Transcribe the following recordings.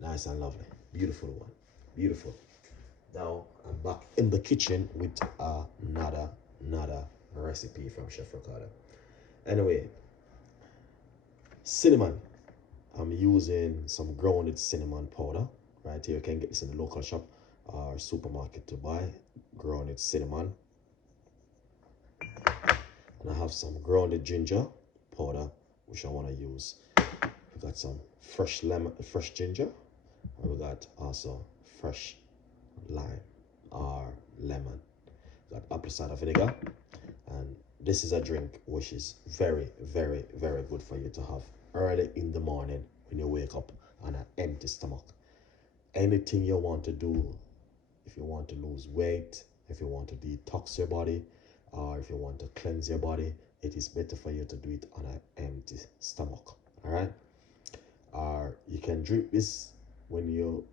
Nice and lovely. Beautiful one. Beautiful. Now I'm back in the kitchen with another recipe from Chef Ricardo. Anyway, cinnamon. I'm using some grounded cinnamon powder. Right here, you can get this in the local shop or supermarket to buy. Grounded cinnamon. And I have some grounded ginger powder, which I want to use. We got some fresh lemon, fresh ginger, and we got also fresh lime or lemon. We got apple cider vinegar, and this is a drink which is very, very, very good for you to have early in the morning when you wake up on an empty stomach. Anything you want to do, if you want to lose weight, if you want to detox your body, or if you want to cleanse your body, it is better for you to do it on an empty stomach. All right. Or you can drink this when you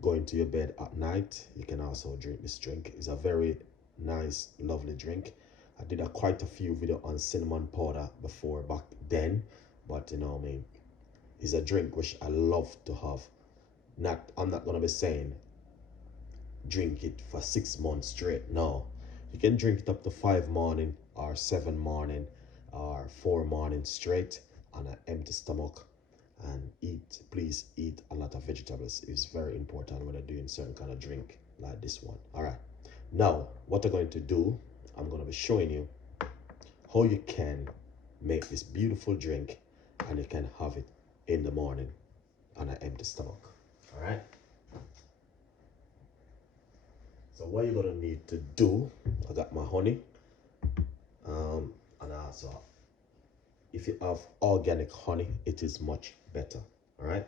go into your bed at night. You can also drink this drink. It's a very nice, lovely drink. I did quite a few videos on cinnamon powder before back then, but you know what I mean, it's a drink which I love to have. I'm not gonna be saying drink it for 6 months straight. No, you can drink it up to 5 morning or 7 morning or 4 morning straight on an empty stomach, and please eat a lot of vegetables. It's very important when you're doing certain kind of drink like this one. All right, now what I'm going to do, I'm going to be showing you how you can make this beautiful drink and you can have it in the morning on an empty stomach. All right, so what you're going to need to do, I got my honey, and also if you have organic honey, it is much better. All right,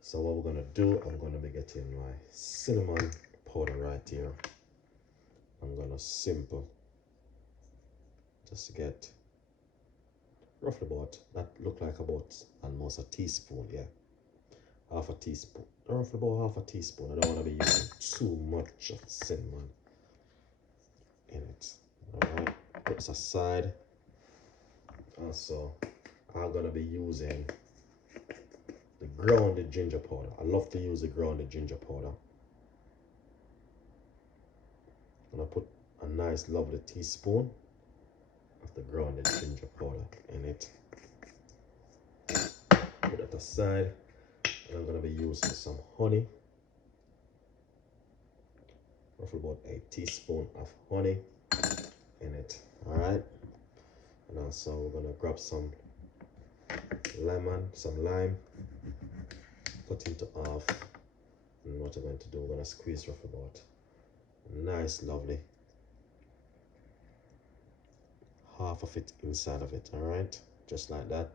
so what we're going to do, I'm going to be getting my cinnamon powder right here. I'm going to just get roughly about, that look like about almost a teaspoon, yeah, half a teaspoon, roughly about half a teaspoon. I don't want to be using too much of cinnamon in it. All right, put this aside. Also, I'm going to be using the grounded ginger powder. I love to use the grounded ginger powder. I'm going to put a nice lovely teaspoon of the grounded ginger powder in it. Put that aside, and I'm going to be using some honey, roughly about a teaspoon of honey in it. All right, and also we're going to grab some lime, cut into half, and what I'm going to do, we're going to squeeze roughly about nice lovely half of it inside of it. All right, just like that.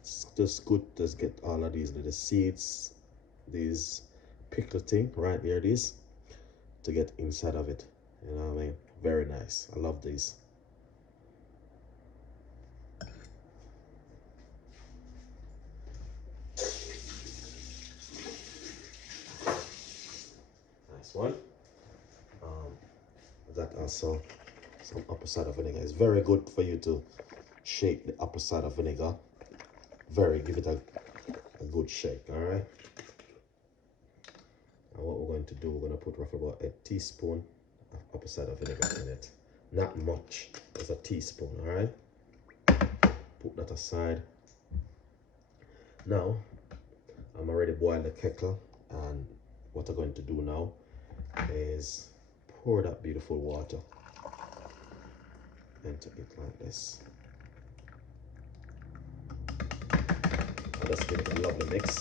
It's just good to get all of these little seeds, these pickle thing right there, these to get inside of it. You know what I mean? Very nice. I love these. Nice one. I got also some apple cider vinegar. It's very good for you to shake the apple cider vinegar. Give it a good shake. All right. And what we're going to do, we're going to put roughly about a teaspoon of apple cider vinegar in it. Not much, it's a teaspoon. All right. Put that aside. Now, I'm already boiled the kettle, and what I'm going to do now is pour that beautiful water into it like this. I'll just give it a lovely mix.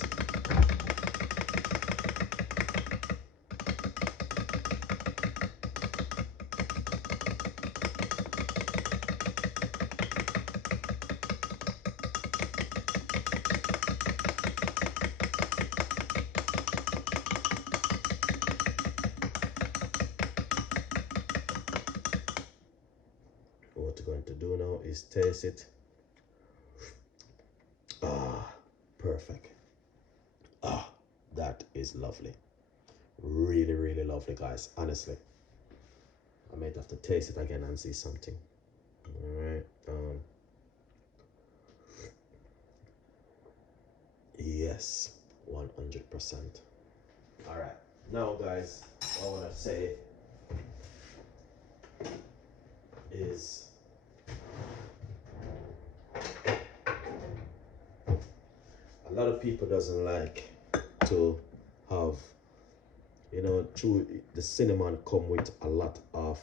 What we're going to do now is taste it. Perfect. That is lovely. Really, really lovely, guys. Honestly, I might have to taste it again and see something. All right. Yes, 100%. All right. Now, guys, what I want to say is a lot of people doesn't like to have, through the cinnamon come with a lot of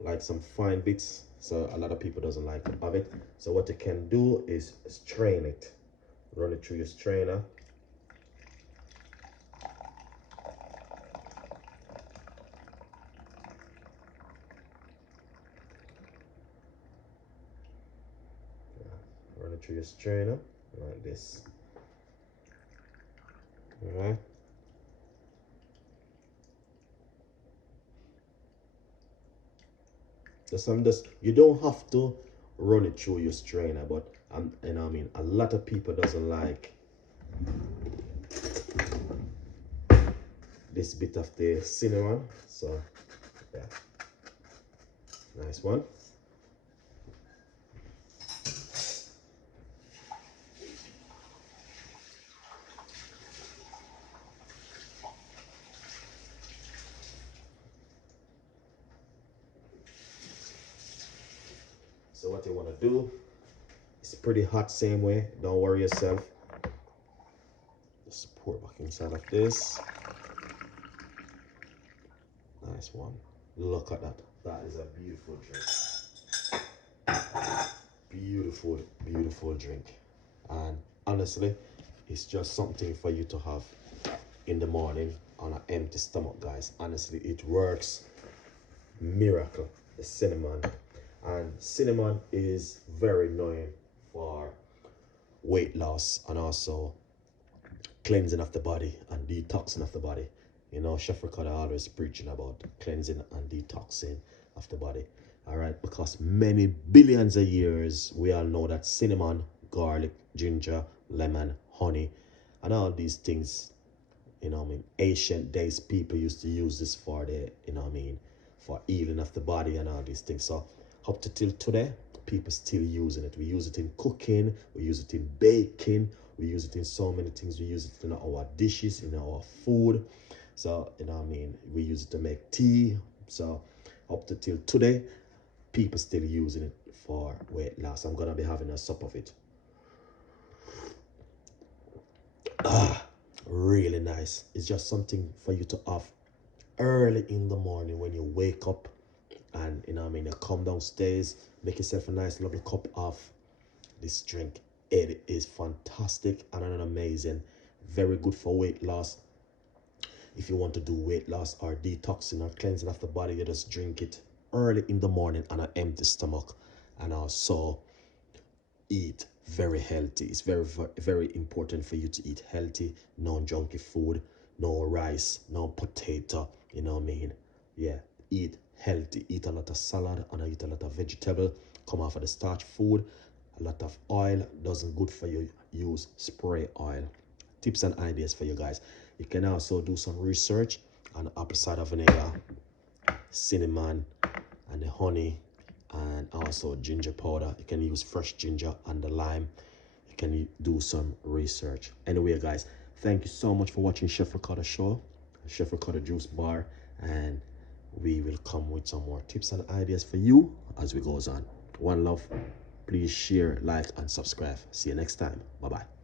like some fine bits, so a lot of people doesn't like to have it. So what you can do is strain it, run it through your strainer. Run it through your strainer like this. All right. Just you don't have to run it through your strainer, but I mean, a lot of people doesn't like this bit of the cinnamon. So yeah, nice one. So what you want to do, it's pretty hot same way, don't worry yourself. Just pour it back inside of this. Nice one. Look at that. That is a beautiful drink. Beautiful, beautiful drink. And honestly, it's just something for you to have in the morning on an empty stomach, guys. Honestly, it works miracle, the cinnamon. And cinnamon is very known for weight loss and also cleansing of the body and detoxing of the body. Chef Ricardo always preaching about cleansing and detoxing of the body. All right, because many billions of years we all know that cinnamon, garlic, ginger, lemon, honey, and all these things, ancient days people used to use this for the, for healing of the body and all these things. So up to till today, people still using it. We use it in cooking, we use it in baking, we use it in so many things. We use it in our dishes, in our food. So, we use it to make tea. So up to till today, people still using it for weight loss. I'm gonna be having a sup of it. Really nice. It's just something for you to have early in the morning when you wake up and you come downstairs, make yourself a nice lovely cup of this drink. It is fantastic and an amazing, very good for weight loss. If you want to do weight loss or detoxing or cleansing of the body, you just drink it early in the morning on an empty stomach. And also eat very healthy. It's very, very important for you to eat healthy, no junky food, no rice, no potato, Yeah, eat healthy, eat a lot of salad and eat a lot of vegetable, come off of the starch food. A lot of oil doesn't good for you. Use spray oil. Tips and ideas for you guys. You can also do some research on apple cider vinegar, cinnamon, and the honey, and also ginger powder. You can use fresh ginger and the lime. You can do some research. Anyway, guys, thank you so much for watching Chef Ricardo Show, Chef Ricardo Juice Bar, and we will come with some more tips and ideas for you as we goes on. One love. Please share, like, and subscribe. See you next time. Bye-bye.